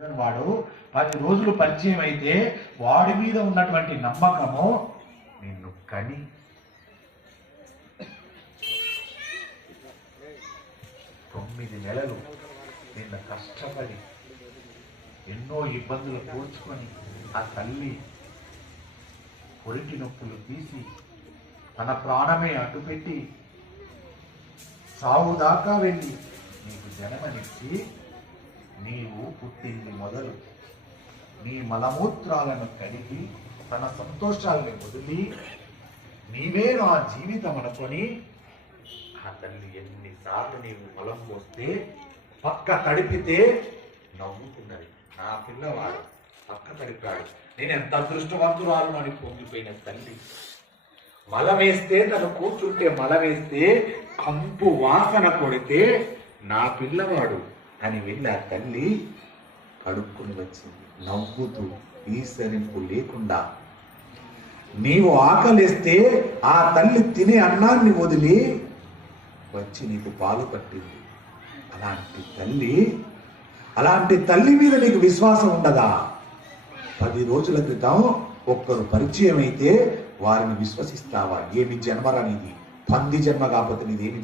వాడు 10 రోజులు పరిచయం అయితే వాడి మీద ఉన్నటువంటి నమ్మకము నిన్ను కని 9 నెలలు నిన్న కష్టపడి ఎన్నో ఇబ్బందులు కూర్చుకొని ఆ తల్లి పొరికి నొప్పులు తీసి తన ప్రాణమే అడ్డుపెట్టి సావు దాకా వెళ్ళి నీకు జన్మనిచ్చి నీవు పుట్టింది మొదలు నీ మలమూత్రాలను కడిగి తన సంతోషాలను వదిలి నీవే నా జీవితం అనుకొని ఆ తల్లి ఎన్నిసార్లు నీవు మలం పోస్తే పక్క తడిపితే నవ్వుతున్నది. నా పిల్లవాడు పక్క తడిపాడు, నేను ఎంత అదృష్టవంతురాలు అని పొంగిపోయిన తల్లి మలమేస్తే తను కూర్చుంటే మలమేస్తే కంపు వాసన కొడితే నా పిల్లవాడు అని వెళ్ళి ఆ తల్లి కడుక్కుని వచ్చింది నవ్వుతూ, ఈసరింపు లేకుండా. నీవు ఆకలిస్తే ఆ తల్లి తినే అన్నాన్ని వదిలి వచ్చి నీకు పాలు పట్టింది. అలాంటి తల్లి మీద నీకు విశ్వాసం ఉండదా? 10 రోజుల క్రితం ఒక్కరు పరిచయం అయితే వారిని విశ్వసిస్తావా? ఏమి జన్మరా నీది? పంది జన్మ కాకపోతే నీదేమి